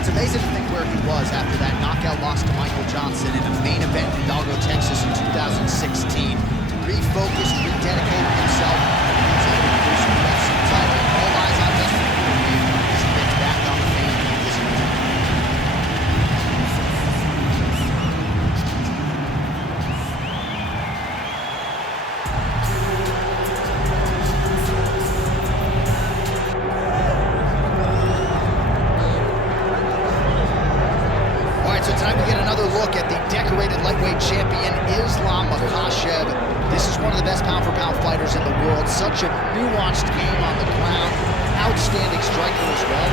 it's amazing to think where he was after that knockout loss to Michael Johnson in the main event in Hidalgo, Texas in 2016. Refocused, rededicated himself. He was able to produce a UFC title. All eyes on Dustin Poirier as he gets back on the main event this year. So tonight we get another look at the decorated lightweight champion, Islam Makhachev. This is one of the best pound-for-pound fighters in the world. Such a nuanced game on the ground. Outstanding striker as well.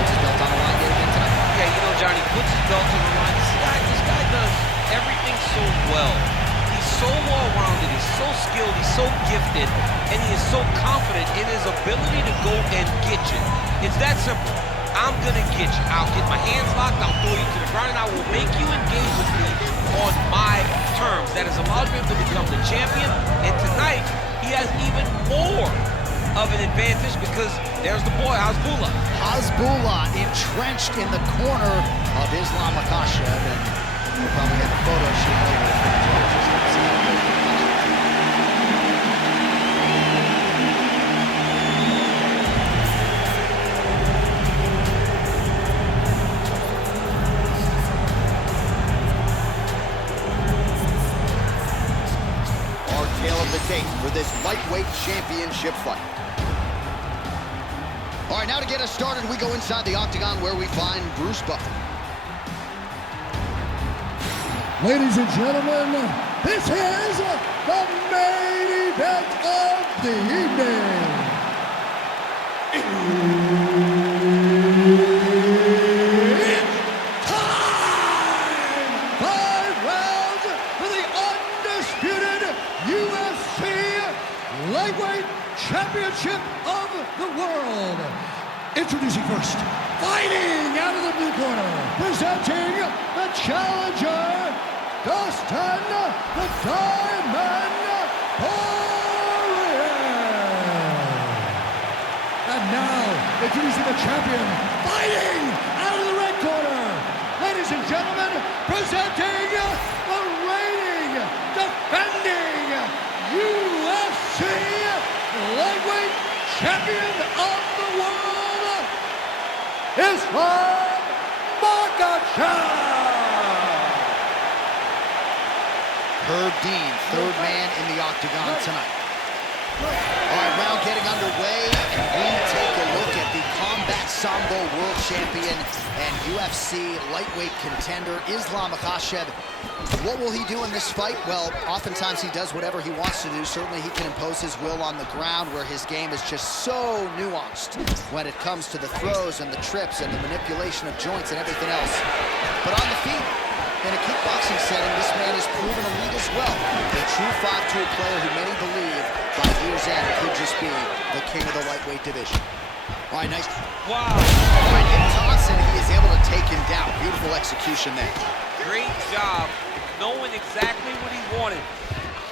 Puts his belt on the line here again tonight. Yeah, you know, Johnny, puts his belt on the line. This guy does everything so well. He's so well-rounded. He's so skilled. He's so gifted. And he is so confident in his ability to go and get you. It's that simple. I'm gonna get you. I'll get my hands locked, I'll throw you to the ground, and I will make you engage with me on my terms. That has allowed him to become the champion, and tonight, he has even more of an advantage because there's the boy, Hasbullah. Hasbullah entrenched in the corner of Islam Makhachev, and we'll probably have a photo shoot later. For this lightweight championship fight. All right, now to get us started, we go inside the octagon where we find Bruce Buffer. Ladies and gentlemen, this is the main event of the evening. It's time! 5 rounds for the undisputed UFC Lightweight Championship of the world. Introducing first, fighting out of the blue corner, presenting the challenger, Dustin the Diamond Poirier. And now, introducing the champion, fighting out of the red corner, ladies and gentlemen, presenting the reigning, defending UFC Lightweight Champion of the World, Islam Makhachev. Herb Dean, third man in the octagon tonight. All right, round getting underway, and we take a look at the Combat Sambo World Champion and UFC lightweight contender, Islam Makhachev. What will he do in this fight? Well, oftentimes he does whatever he wants to do. Certainly he can impose his will on the ground, where his game is just so nuanced when it comes to the throws and the trips and the manipulation of joints and everything else. But on the feet, in a kickboxing setting, this man has proven a lead as well. A true 5-tool player who many believe by year's end could just be the king of the lightweight division. All right, nice. Wow. All right, in Dustin, he is able to take him down. Beautiful execution there. Great job knowing exactly what he wanted.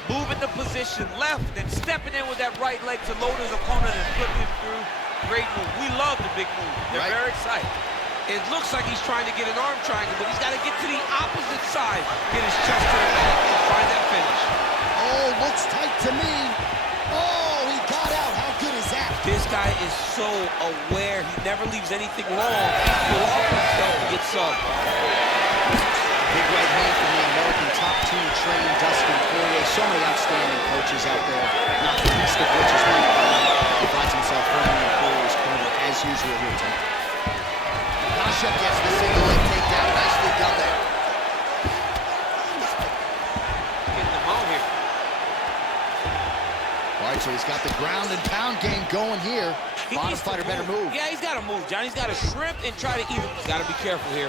Moving the position left and stepping in with that right leg to load his opponent and flip him through. Great move. We love the big move. They're very excited. It looks like he's trying to get an arm triangle, but he's got to get to the opposite side, get his chest to the back, and find that finish. Oh, looks tight to me. Oh, he got out. How good is that? This guy is so aware. He never leaves anything wrong. He'll off himself to get some. Big right hand from the American top-team trained Dustin Poirier. So many outstanding coaches out there, not the least of which is Mike Brown. He finds himself firmly in Poirier's corner, as usual here tonight. Makhachev gets the single leg takedown. Nicely done there. Getting them out here. All right, so he's got the ground and pound game going here. Bottom fighter better move. Yeah, he's got to move, John. He's got to shrimp and try to even. He's got to be careful here.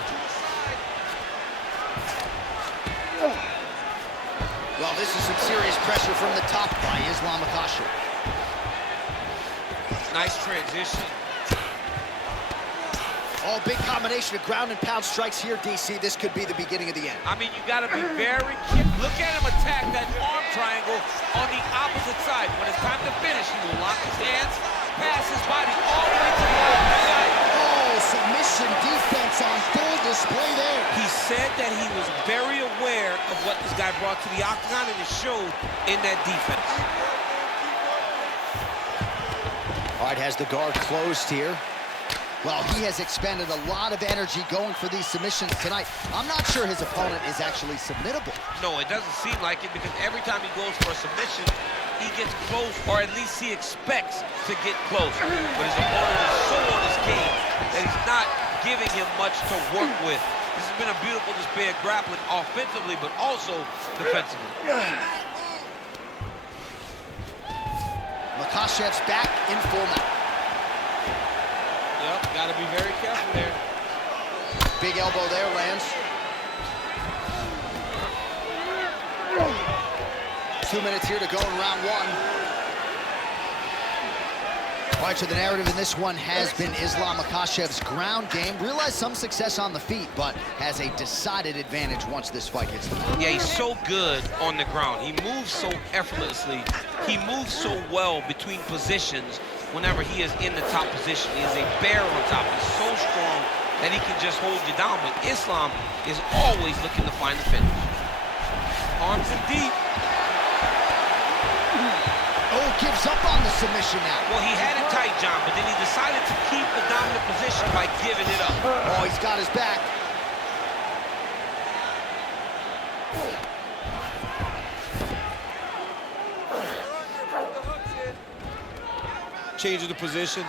Well, this is some serious pressure from the top by Islam Makhachev. Nice transition. Oh, big combination of ground and pound strikes here, DC. This could be the beginning of the end. I mean, you got to be very careful. Look at him attack that arm triangle on the opposite side. When it's time to finish, he will lock his hands, pass his body all the way to the other side. Oh, submission defense defense on full display there. He said that he was very aware of what this guy brought to the octagon, and it showed in that defense. All right, has the guard closed here. Well, he has expended a lot of energy going for these submissions tonight. I'm not sure his opponent is actually submittable. No, it doesn't seem like it, because every time he goes for a submission, he gets close, or at least he expects to get close. But his opponent is so on his game that he's not giving him much to work with. This has been a beautiful display of grappling offensively, but also defensively. Makhachev's back in full mount. Yep, got to be very careful there. Big elbow there, lands. 2 minutes here to go in round one. All right, so the narrative in this one has been Islam Makhachev's ground game. Realized some success on the feet, but has a decided advantage once this fight hits the ground. Yeah, he's so good on the ground. He moves so effortlessly. He moves so well between positions whenever he is in the top position. He is a bear on top. He's so strong that he can just hold you down. But Islam is always looking to find the finish. Arms in deep. Oh, gives up on the submission now. Well, he had it tight, John, but then he decided to keep the dominant position by giving it up. Oh, he's got his back. Changing the position.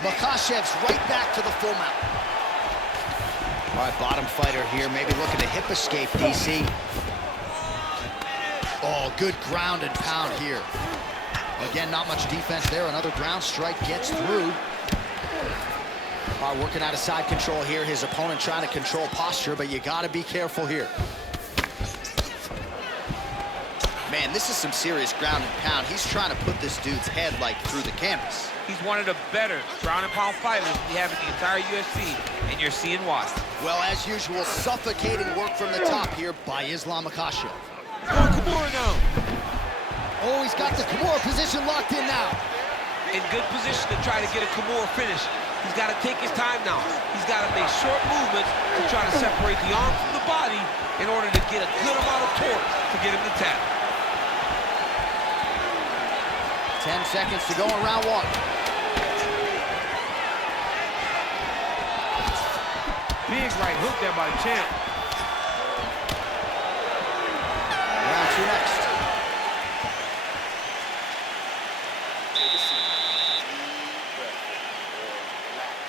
Makhachev's right back to the full mount. All right, bottom fighter here, maybe looking to hip escape, DC. Oh, good ground and pound here. Again, not much defense there. Another ground strike gets through. All right, working out of side control here. His opponent trying to control posture, but you got to be careful here. Man, this is some serious ground and pound. He's trying to put this dude's head, like, through the canvas. He's one of the better ground and pound fighters we have in the entire UFC, and you're seeing why. Well, as usual, suffocating work from the top here by Islam Makhachev. Kimura now. Oh, he's got the Kimura position locked in now. In good position to try to get a Kimura finish. He's got to take his time now. He's got to make short movements to try to separate the arm from the body in order to get a good amount of torque to get him to tap. 10 seconds to go in round one. Big right hook there by the champ. Round two next. Take a seat. Deep breath. Relax.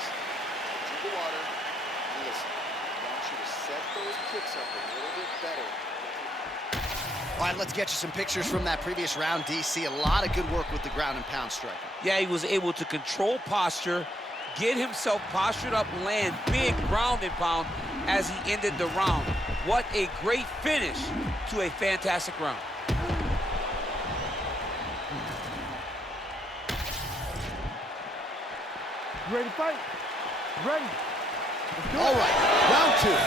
Drink the water. And listen. I want you to set those kicks up a little bit better. All right, let's get you some pictures from that previous round, DC. A lot of good work with the ground and pound striking. Yeah, he was able to control posture, get himself postured up, land big ground and pound as he ended the round. What a great finish to a fantastic round. You ready to fight? Ready. All right, round two.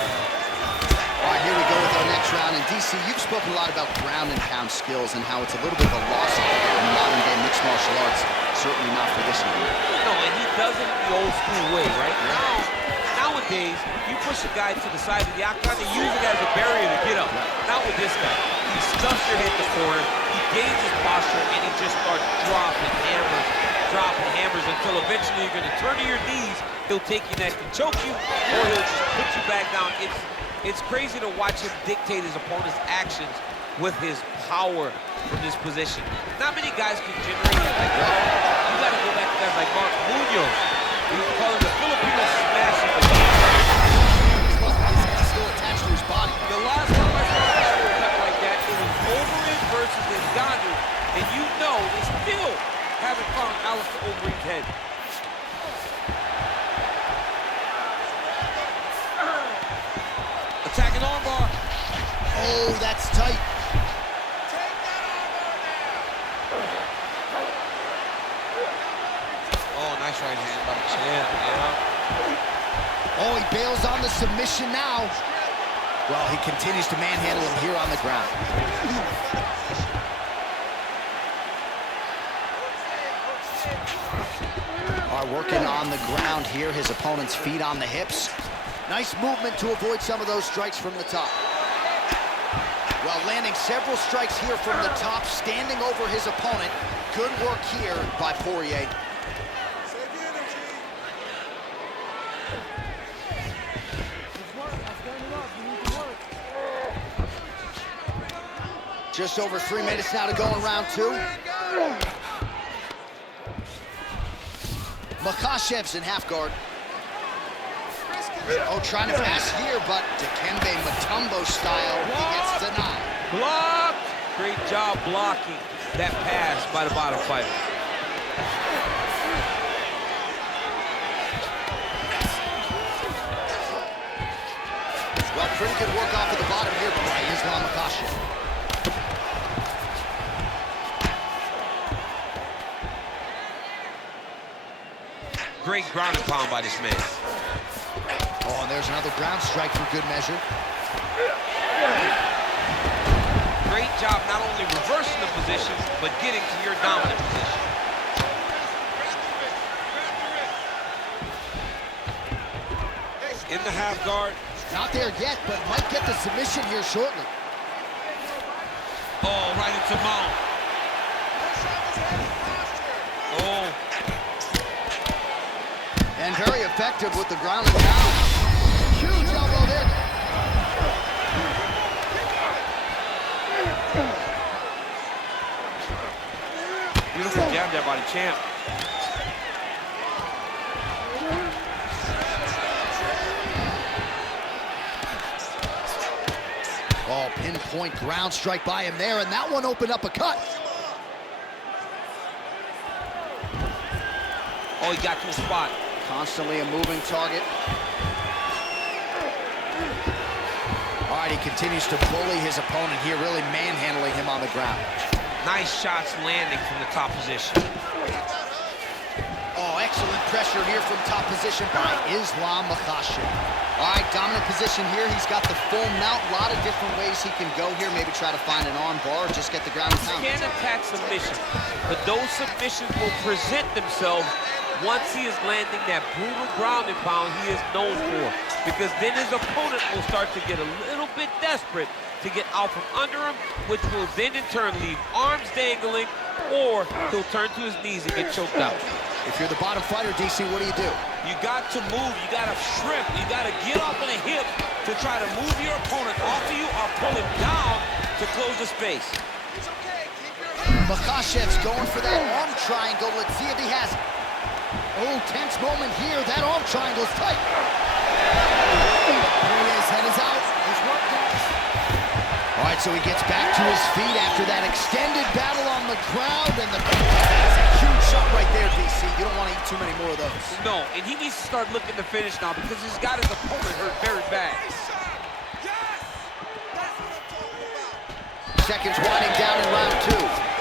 All right, here we go with our next round. And DC, you've spoken a lot about ground and pound skills and how it's a little bit of a loss in modern day mixed martial arts. Certainly not for this one. No, and he does it the old school way, right? Nowadays, you push a guy to the side of the octagon and use it as a barrier to get up. Not with this guy. He stuffs your head in the corner, he gains his posture, and he just starts dropping hammers until eventually you're going to turn to your knees. He'll take you next and choke you, or he'll just put you back down. It's crazy to watch him dictate his opponent's actions with his power from this position. Not many guys can generate it like that. You got to go back to guys like Mark Munoz. We call him the Filipino smash of the game. He's still attached to his body. The last time I saw a cut like that, it was Overeem versus Ngannou, and you know they still haven't found Alistair Overeem's head. Attacking armbar. Oh, that's tight. Oh, nice right hand by the champ, yeah. Oh, he bails on the submission now. Well, he continues to manhandle him here on the ground. All right, working on the ground here. His opponent's feet on the hips. Nice movement to avoid some of those strikes from the top. Well, landing several strikes here from the top, standing over his opponent. Good work here by Poirier. Just over 3 minutes now to go in round 2. Makhachev's in half guard. Oh, trying to pass here, but Dikembe Mutombo style, he gets denied. Blocked! Great job blocking that pass by the bottom fighter. Well, pretty good work off of the bottom here by Islam Makhachev. Great ground and pound by this man. Oh, and there's another ground strike for good measure. Great job not only reversing the position, but getting to your dominant position. In the half guard. Not there yet, but might get the submission here shortly. Oh, right into mount. Oh. And very effective with the ground and pound. Huge elbow there. Beautiful jab there by the champ. Oh, pinpoint ground strike by him there, and that one opened up a cut. Oh, he got to a spot. Constantly a moving target. All right, he continues to bully his opponent here, really manhandling him on the ground. Nice shots landing from the top position. Oh, excellent pressure here from top position by Islam Makhachev. All right, dominant position here. He's got the full mount. A lot of different ways he can go here. Maybe try to find an arm bar or just get the ground and pound. He can attack submission, but those submissions will present themselves once he is landing that brutal ground and pound he is known for. Because then his opponent will start to get a little bit desperate to get out from under him, which will then in turn leave arms dangling, or he'll turn to his knees and get choked out. If you're the bottom fighter, DC, what do? You got to move, you got to shrimp, you got to get off of the hip to try to move your opponent off of you or pull him down to close the space. Makhachev's going for that arm triangle. Let's see if he has it. Oh, tense moment here. That arm triangle's tight. Poirier's head is out. He's worked it. All right, so he gets back to his feet after that extended battle on the ground, and that's a huge shot right there, DC. You don't want to eat too many more of those. No, and he needs to start looking to finish now because he's got his opponent hurt very bad. Seconds winding down in round 2.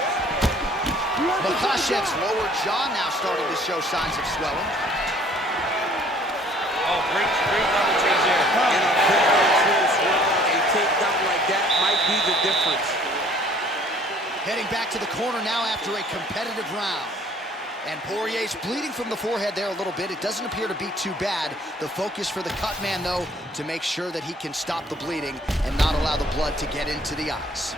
Makhachev's lower jaw now starting to show signs of swelling. Oh, great level change there. And a big a takedown like that might be the difference. Heading back to the corner now after a competitive round. And Poirier's bleeding from the forehead there a little bit. It doesn't appear to be too bad. The focus for the cut man, though, to make sure that he can stop the bleeding and not allow the blood to get into the eyes.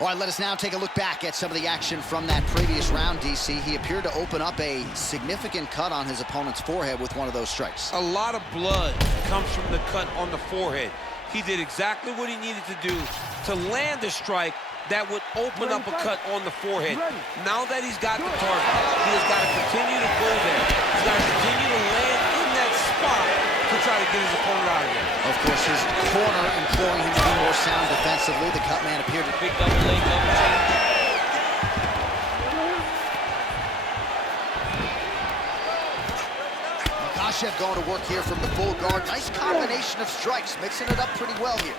All right, let us now take a look back at some of the action from that previous round, DC. He appeared to open up a significant cut on his opponent's forehead with one of those strikes. A lot of blood comes from the cut on the forehead. He did exactly what he needed to do to land a strike that would open up a cut on the forehead. Now that he's got the target, he has got to continue to go there. He's got to continue to land in that spot to try to get his opponent out of there. Of course, his corner imploring him to be more sound defensively. The cut man appeared to Big double leg, double chain. Makhachev going to work here from the full guard. Nice combination of strikes, mixing it up pretty well here.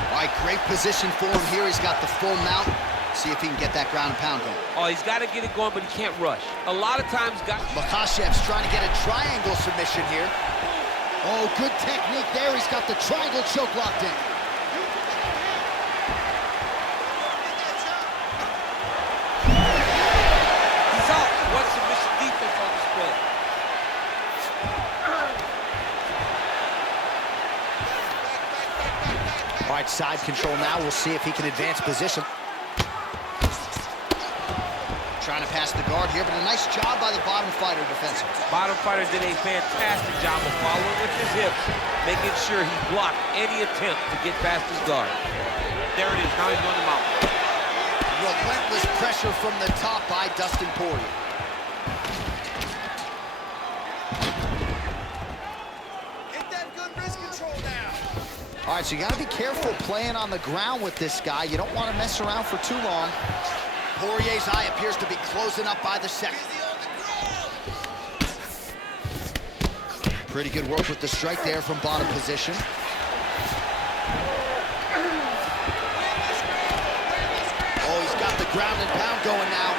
All right, great position for him here. He's got the full mount. See if he can get that ground and pound going. Oh, he's got to get it going, but he can't rush. A lot of times, Makhachev's trying to get a triangle submission here. Oh, good technique there. He's got the triangle choke locked in. side control now. We'll see if he can advance position. Trying to pass the guard here, but a nice job by the bottom fighter defensively. Bottom fighter did a fantastic job of following with his hips, making sure he blocked any attempt to get past his guard. There it is, now he's on the mount. Relentless pressure from the top by Dustin Poirier. Get that good wrist control now. All right, so you got to be careful playing on the ground with this guy. You don't want to mess around for too long. Poirier's eye appears to be closing up by the second. Pretty good work with the strike there from bottom position. Oh, he's got the ground and pound going now.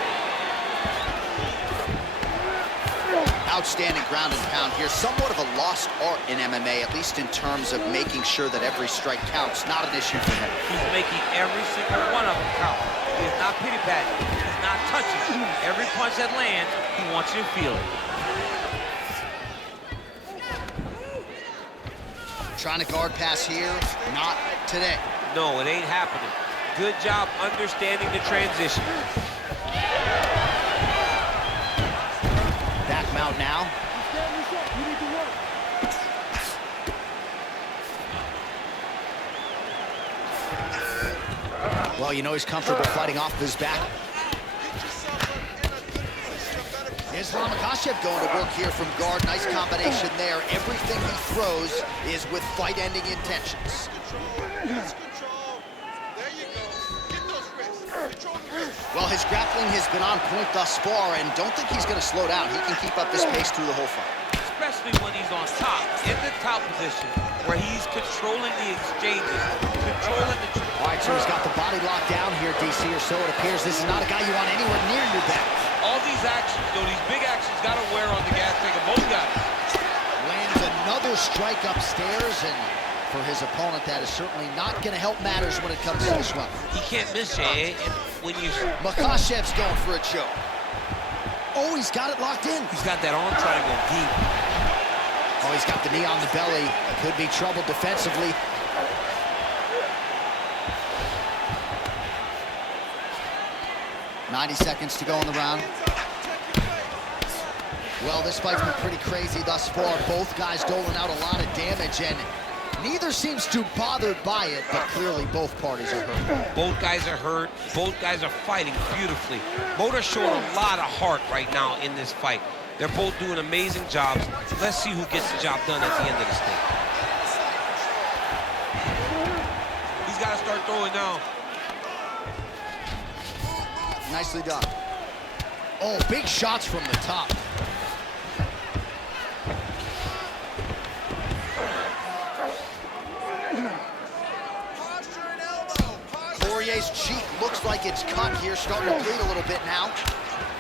Outstanding ground and pound here. Somewhat of a lost art in MMA, at least in terms of making sure that every strike counts. Not an issue for him. He's making every single one of them count. He's not pity-patting. He's not touching. Every punch that lands, he wants you to feel it. Trying to guard pass here. Not today. No, it ain't happening. Good job understanding the transition. Back mount now. You need to work. Well, you know he's comfortable fighting off his back. Islam Makhachev going to work here from guard. Nice combination there. Everything he throws is with fight-ending intentions. Well, his grappling has been on point thus far, and don't think he's going to slow down. He can keep up this pace through the whole fight. Especially when he's on top, in the top position, where he's controlling the exchanges, controlling the... All right, so he's got the body locked down here, DC, or so it appears. This is not a guy you want anywhere near your back. All these actions, though, these big actions, got to wear on the gas tank of both guys. Lands another strike upstairs, and for his opponent, that is certainly not going to help matters when it comes to this one. He can't miss, Jay. And when you... Makhachev's going for a choke. Oh, he's got it locked in. He's got that arm trying to go deep. Oh, he's got the knee on the belly. Could be trouble defensively. .90 seconds to go in the round. Well, this fight's been pretty crazy thus far. Both guys doling out a lot of damage, and neither seems too bothered by it, but clearly both parties are hurt. Both guys are hurt. Both guys are fighting beautifully. Both are showing a lot of heart right now in this fight. They're both doing amazing jobs. Let's see who gets the job done at the end of this thing. He's got to start throwing now. Nicely done. Oh, big shots from the top. Poirier's cheek looks like it's cut here, starting to bleed a little bit now.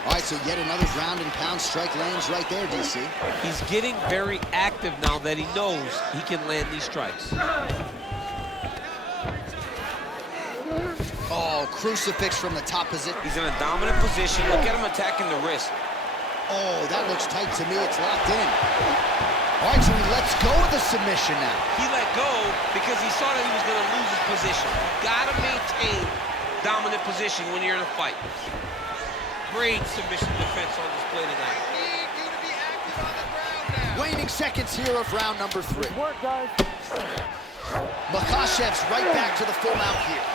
All right, so yet another ground and pound strike lands right there, DC. He's getting very active now that he knows he can land these strikes. Oh, crucifix from the top position. He's in a dominant position. Look at him attacking the wrist. Oh, that looks tight to me. It's locked in. All right, so he lets go of the submission now. He let go because he saw that he was going to lose his position. You got to maintain dominant position when you're in a fight. Great submission defense on display tonight. Need you to be active on the ground now. Waning seconds here of round number 3. Work, guys. Makhachev's right back to the full mount here.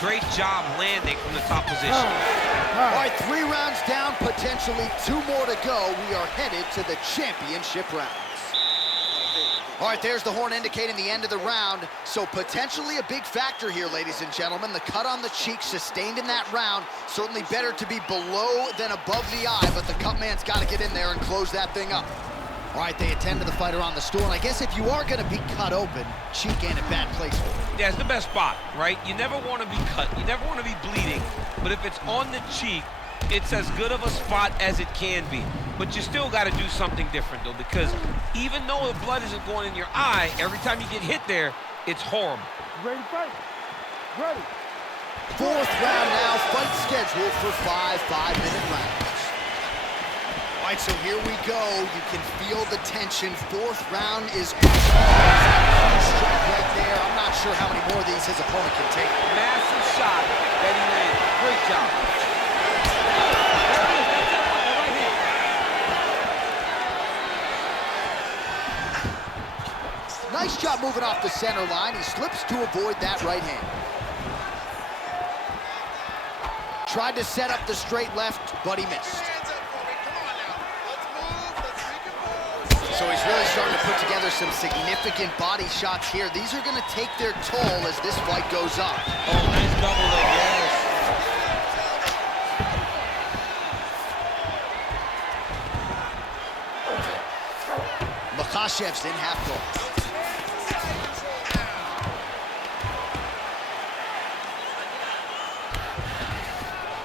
Great job landing from the top position. All right, 3 rounds down, potentially 2 more to go. We are headed to the championship rounds. All right, there's the horn indicating the end of the round. So potentially a big factor here, ladies and gentlemen. The cut on the cheek sustained in that round. Certainly better to be below than above the eye, but the cut man's got to get in there and close that thing up. All right, they attend to the fighter on the stool, and I guess if you are going to be cut open, cheek ain't a bad place for it. Yeah, it's the best spot, right? You never want to be cut. You never want to be bleeding. But if it's on the cheek, it's as good of a spot as it can be. But you still got to do something different, though, because even though the blood isn't going in your eye, every time you get hit there, it's horrible. Ready to fight? Ready. 4th round now, fight scheduled for 5 5-minute rounds. All right, so here we go. You can feel the tension. Fourth round is right there. I'm not sure how many more of these his opponent can take. Massive shot that he landed. Great job. Nice job moving off the center line. He slips to avoid that right hand. Tried to set up the straight left, but he missed. So he's really starting to put together some significant body shots here. These are going to take their toll as this fight goes on. Oh, nice double leg, yes. Makhachev's in half guard.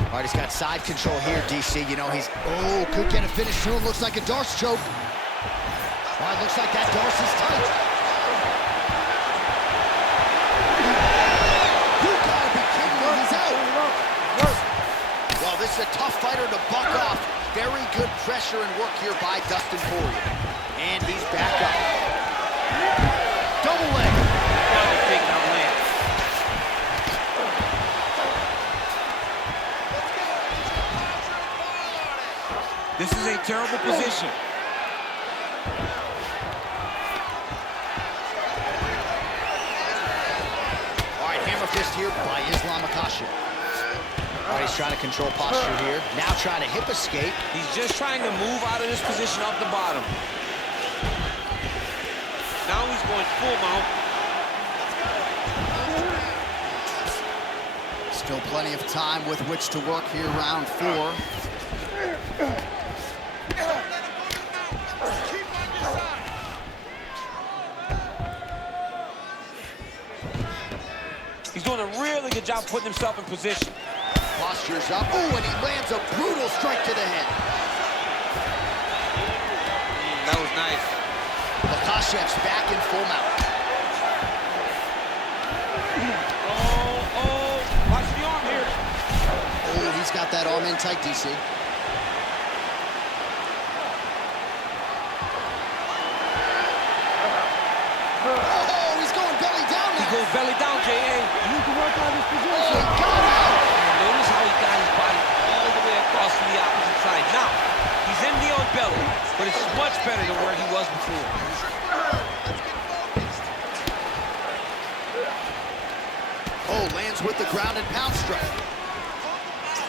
All right, he's got side control here, DC. You know, he's, could get a finish soon. Looks like a Darce choke. All right, looks like that Darce is tight. You gotta be kidding me, he's out. Well, this is a tough fighter to buck off. Very good pressure and work here by Dustin Poirier. And he's back up. Double leg. Now the takedown lands. This is a terrible position. All right, hammer fist here by Makhachev. All right, he's trying to control posture here. Now trying to hip escape. He's just trying to move out of this position off the bottom. Now he's going full mount. Still plenty of time with which to work here, round 4. He's doing a really good job putting himself in position. Posture's up. Oh, and he lands a brutal strike to the head. That was nice. Makhachev's back in full mount. Watch the arm here. Oh, he's got that arm in tight, DC. Oh, he's going belly down now. He goes belly down, J.A. You need to work on his position. Oh, he got out. Notice how he got his body all the way across to the opposite side. Now, he's in knee on belly, but it's much better than where he was before. Oh, lands with the ground and pound strike.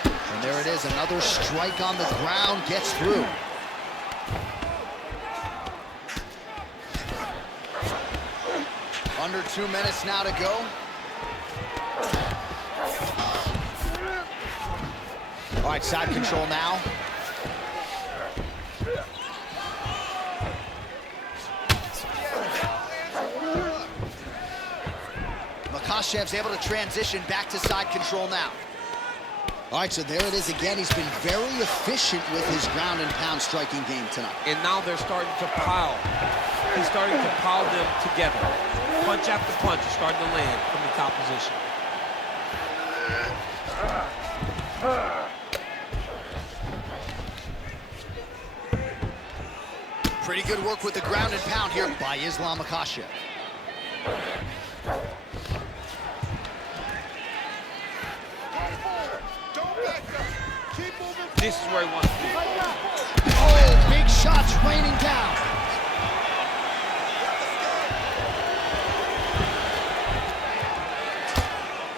And there it is, another strike on the ground, gets through. Under 2 minutes now to go. All right, side control now. Makhachev's able to transition back to side control now. All right, so there it is again. He's been very efficient with his ground and pound striking game tonight. And now they're starting to pile. He's starting to pile them together. Punch after punch is starting to land from the top position. Pretty good work with the ground and pound here by Makhachev. This is where he wants to be. Oh, big shots raining down.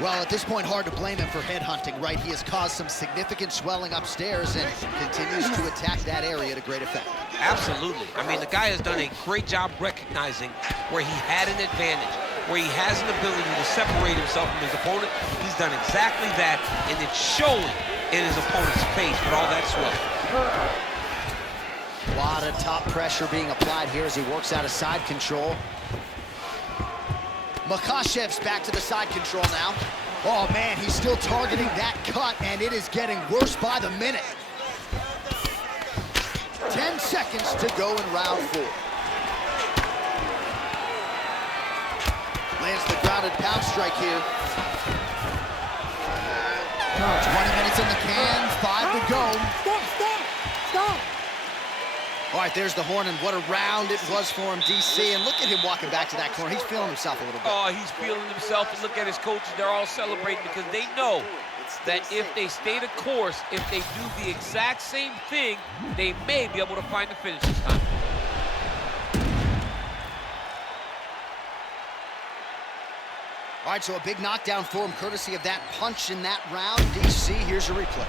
Well, at this point, hard to blame him for headhunting, right? He has caused some significant swelling upstairs and continues to attack that area to great effect. Absolutely. I mean, the guy has done a great job recognizing where he had an advantage, where he has an ability to separate himself from his opponent. He's done exactly that, and it's showing in his opponent's face with all that swelling. A lot of top pressure being applied here as he works out of side control. Makhachev's back to the side control now. Oh, man, he's still targeting that cut, and it is getting worse by the minute. 10 seconds to go in round 4. Lands the grounded pound strike here. 20 minutes in the can, 5 to go. Stop! All right, there's the horn, and what a round it was for him, DC. And look at him walking back to that corner. He's feeling himself a little bit. Oh, he's feeling himself, and look at his coaches. They're all celebrating because they know that if they stay the course, if they do the exact same thing, they may be able to find the finish this time. All right, so a big knockdown for him, courtesy of that punch in that round. DC, here's a replay.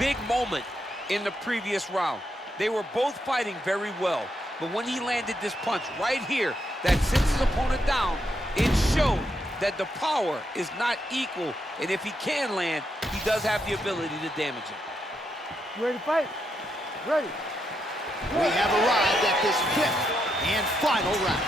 Big moment in the previous round. They were both fighting very well, but when he landed this punch right here that sits his opponent down, it showed that the power is not equal, and if he can land, he does have the ability to damage him. You ready to fight? Ready. We have arrived at this 5th and final round.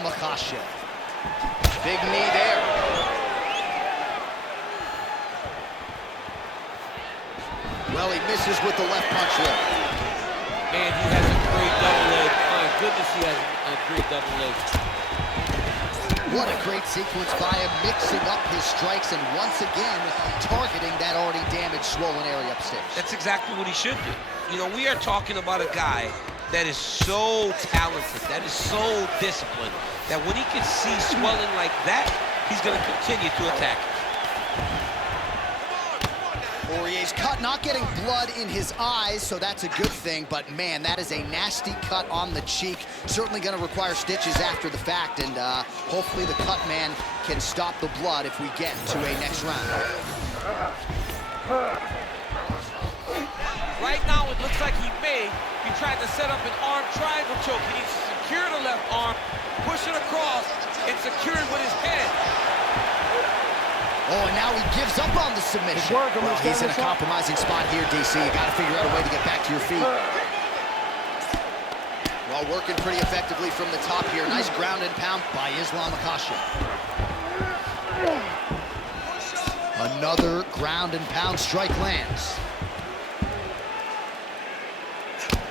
Makhachev. Big knee there. Well, he misses with the left punch there. Man, he has a great double leg. My goodness, he has a great double leg. What a great sequence by him, mixing up his strikes and once again targeting that already damaged, swollen area upstairs. That's exactly what he should do. You know, we are talking about a guy that is so talented, that is so disciplined, that when he can see swelling like that, he's going to continue to attack it. Poirier's cut, not getting blood in his eyes, so that's a good thing, but man, that is a nasty cut on the cheek. Certainly going to require stitches after the fact, and hopefully the cut man can stop the blood if we get to a next round. Right now, it looks like he may be trying to set up an arm triangle choke. He needs to secure the left arm, push it across, and secure it with his head. Oh, and now he gives up on the submission. Well, he's in a compromising spot here, DC. You got to figure out a way to get back to your feet. Well, working pretty effectively from the top here. Nice ground and pound by Makhachev. Another ground and pound strike lands.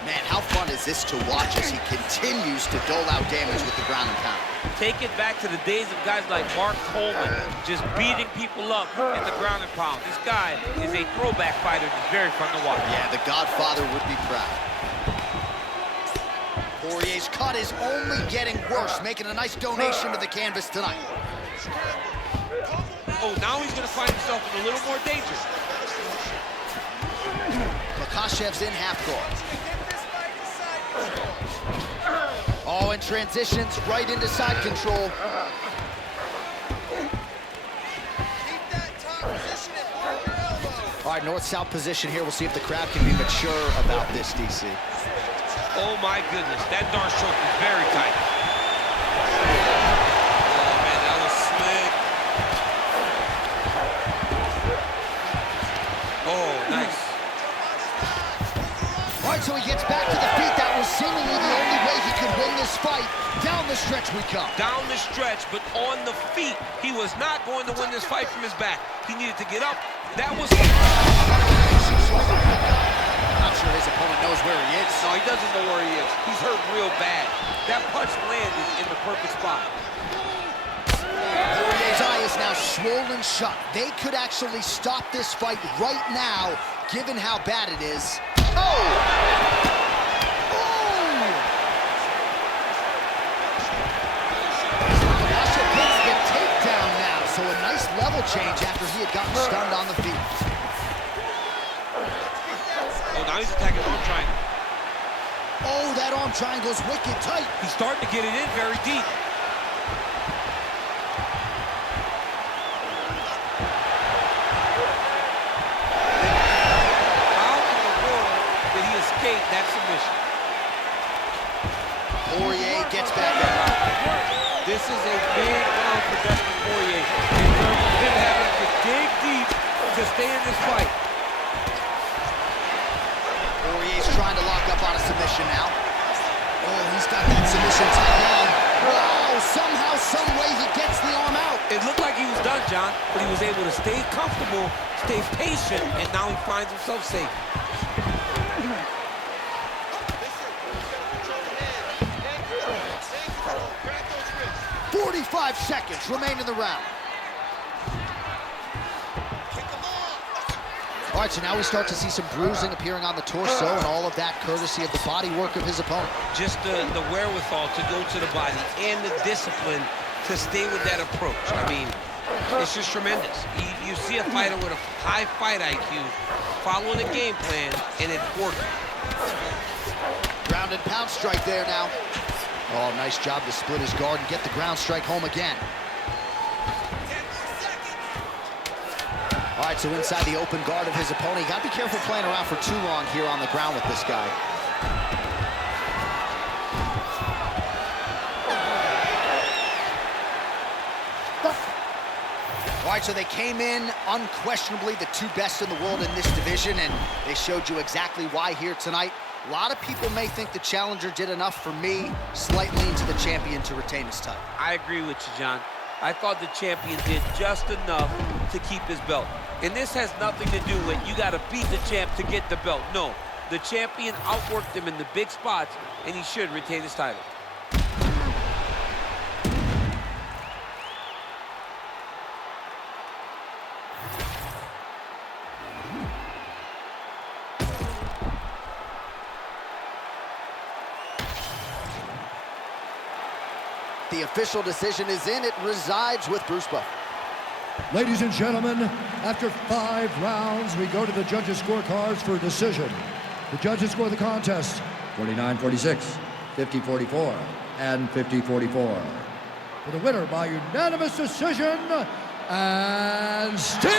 Man, how fun is this to watch as he continues to dole out damage with the ground and pound? Take it back to the days of guys like Mark Coleman, just beating people up in the ground and pound. This guy is a throwback fighter that's very fun to watch. Yeah, the Godfather would be proud. Poirier's cut is only getting worse, making a nice donation to the canvas tonight. Oh, now he's going to find himself in a little more danger. Makhachev's in half guard. Oh, and transitions right into side control. All right, north-south position here. We'll see if the crowd can be mature about this, DC. Oh, my goodness. That Darce choke is very tight. Oh, man, that was slick. Oh, nice. All right, so he gets back to the feet. That was seemingly the only way he could win this fight. Down the stretch we come. Down the stretch, but on the feet. He was not going to win this fight from his back. He needed to get up. That was... I'm not sure his opponent knows where he is. No, he doesn't know where he is. He's hurt real bad. That punch landed in the perfect spot. Poirier's eye is now swollen shut. They could actually stop this fight right now, given how bad it is. Oh! Makhachev gets the takedown now, so a nice level change after he had gotten stunned on the feet. Oh, now he's attacking arm triangle. Oh, that arm triangle's wicked tight. He's starting to get it in very deep. That submission. Poirier gets back up. This is a big round for Dustin Poirier in terms of him having to dig deep to stay in this fight. Poirier's trying to lock up on a submission now. Oh, he's got that submission tied on. Wow, somehow, some way he gets the arm out. It looked like he was done, John, but he was able to stay comfortable, stay patient, and now he finds himself safe. 45 seconds remain in the round. All right, so now we start to see some bruising appearing on the torso, and all of that courtesy of the body work of his opponent. Just the wherewithal to go to the body and the discipline to stay with that approach. I mean, it's just tremendous. You see a fighter with a high fight IQ following a game plan, and it's working. Ground and pound strike there now. Oh, nice job to split his guard and get the ground strike home again. All right, so inside the open guard of his opponent. You got to be careful playing around for too long here on the ground with this guy. All right, so they came in unquestionably the two best in the world in this division, and they showed you exactly why here tonight. A lot of people may think the challenger did enough. For me, slight lean to the champion to retain his title. I agree with you, John. I thought the champion did just enough to keep his belt. And this has nothing to do with you got to beat the champ to get the belt. No, the champion outworked him in the big spots, and he should retain his title. The official decision is in. It resides with Bruce Buffer. Ladies and gentlemen, after 5 rounds, we go to the judges' scorecards for a decision. The judges score the contest 49-46, 50-44, and 50-44. For the winner by unanimous decision, and still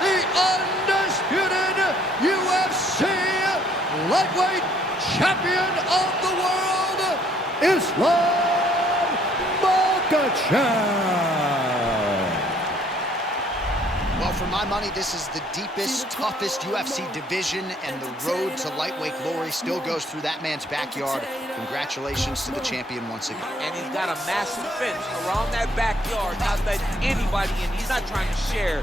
the undisputed UFC lightweight champion of the world, Makhachev. Well, for my money, this is the deepest, toughest UFC division, and the road to lightweight glory still goes through that man's backyard. Congratulations to the champion once again. And he's got a massive fence around that backyard, not letting anybody in. He's not trying to share